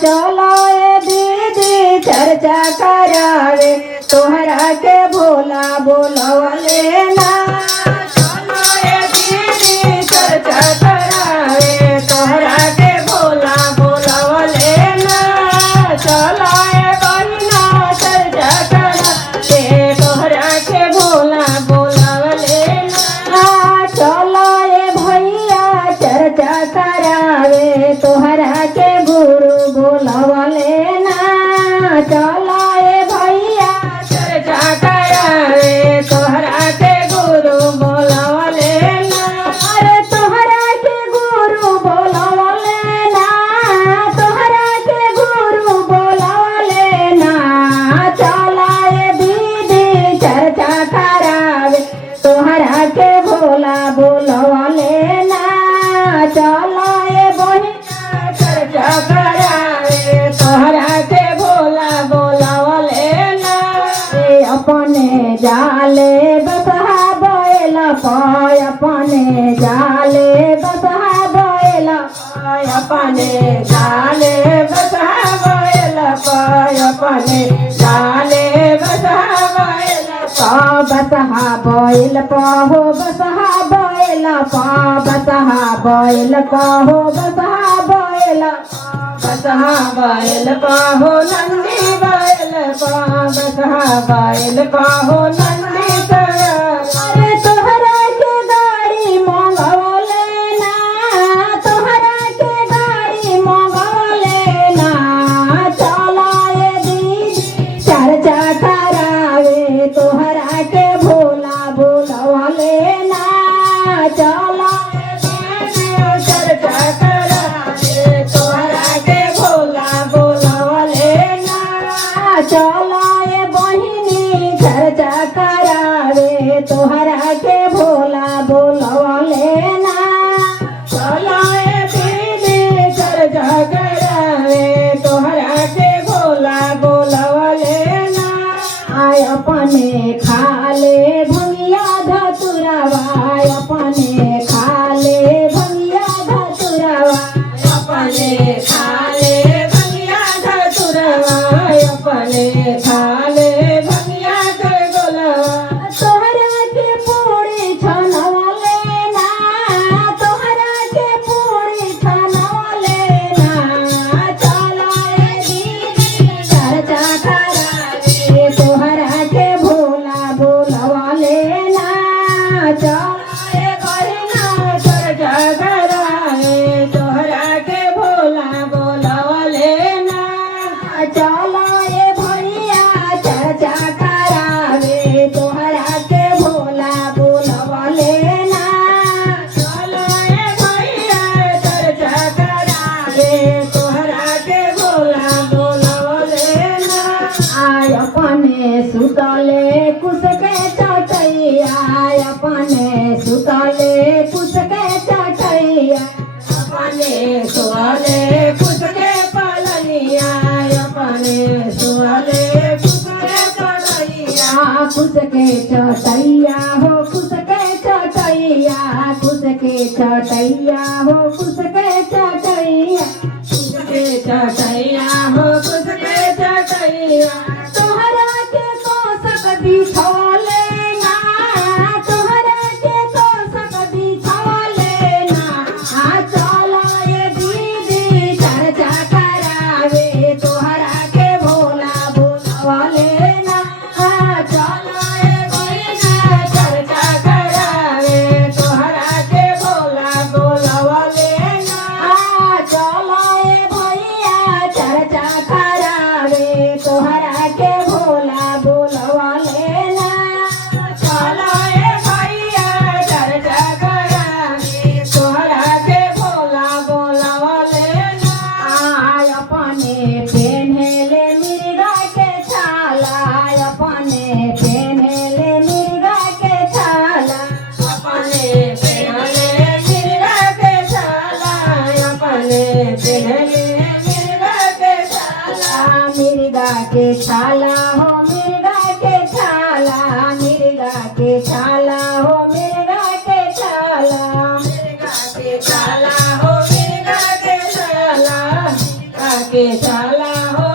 चलो ए दीदी चर्चा करावे तोहरा के भोला बोलवले ना। चलो ए दीदी चर्चा करावे तोहरा के भोला बोलवले ना। चलो ए बहिना चर्चा करावे तोहरा के भोला बोलवले ना। चलो ए भैया चर्चा करावे तोहरा के गुरु बोलवले ना। चलो ए भैया चर्चा करावे तोहरा के गुरु बोलवले ना। अरे तोहरा के गुरु बोलवले ना। तोहरा के गुरु बोलवले ना। चलो ए दीदी चर्चा करावे तोहरा के भोला बोलवले ना। चलो ए बहिना चर्चा करावे तोहरा के भोला बोलवले ना। अपने जाले बसहा बैल पाय अपने जाले बसहा बैल पाय अपने जाले बसहा बैल पाय अपने जाले बसहा बैल पा बसहा बैल पाहो बसहा बैल पा बसहा बैल पाहो बसहा बैल बसहा बैल पाहो नंदी बैल पा बसहा बैल पाहो नंदी करा। अरे तोहरा के गाड़ी मंगवले ना। तोहरा के गाड़ी मंगवले ना। चलो ए दीदी चर्चा करावे तोहरा के भोला बोलवले ना। चलो चर्चा करावे तोहरा के भोला बोलवले ना। चलो ए बहिनी चर्चा करावे तोहरा के भोला बोलवले ना। चलो ए दीदी चर्चा करावे तोहरा के भोला बोलवले ना। आय अपने खाले भंगिया धतुरावा अपने खाले भंगिया धतुरावा अपने खाले भंगिया धतुरावा अपने खाले भंगिया धतुरावा। तोहरा के पूरी छनवले ना। तोहरा के पूरी छनवले ना। चलो ए दीदी चर्चा करावे तोहरा के भोला बोलवले ना। चलो ए बहिना चर्चा करावे तोहरा के भोला बोलवले ना। चलो ए भैया चर्चा करावे तोहरा के भोला बोलवले ना। चलो ए भैया चर्चा करावे तोहरा के भोला बोलवले ना। आय अपने सुतले कुश के चटैया अपने सुतले कुश के चटैया अपने सुतले कुश के पलनिया अपने सुतले कुश के पलनिया। कुश के चटैया हो कुश के चटैया कुश के चटैया हो कुश के चटैया कुश के चटैया हो कुश के चटैया। तोहरा के कोसक बिछौले ना। तोहरा के कोसक बिछौले ना। चलो ए दीदी चर्चा करावे तोहरा के भोला बोलवले ना। चलो ए बहिना चर्चा करावे तोहरा के भोला बोलवले ना। चलो ए भैया चर्चा करावे तोहरा के भोला बोलवले ना। चलो ए भैया चर्चा करावे तोहरा के भोला बोलवले ना। अपने पेन्हले मिर्गा के छाला अपने पेन्हले मिर्गा के छाला अपने पेन्हले मिर्गा के छाला अपने पेन्हले मिर्गा के छाला। मिर्गा के छाला हो मिर्गा के छाला मिर्गा के छाला हो मिर्गा के छाला मिर्गा के छाला हो मिर्गा के छाला के चला हो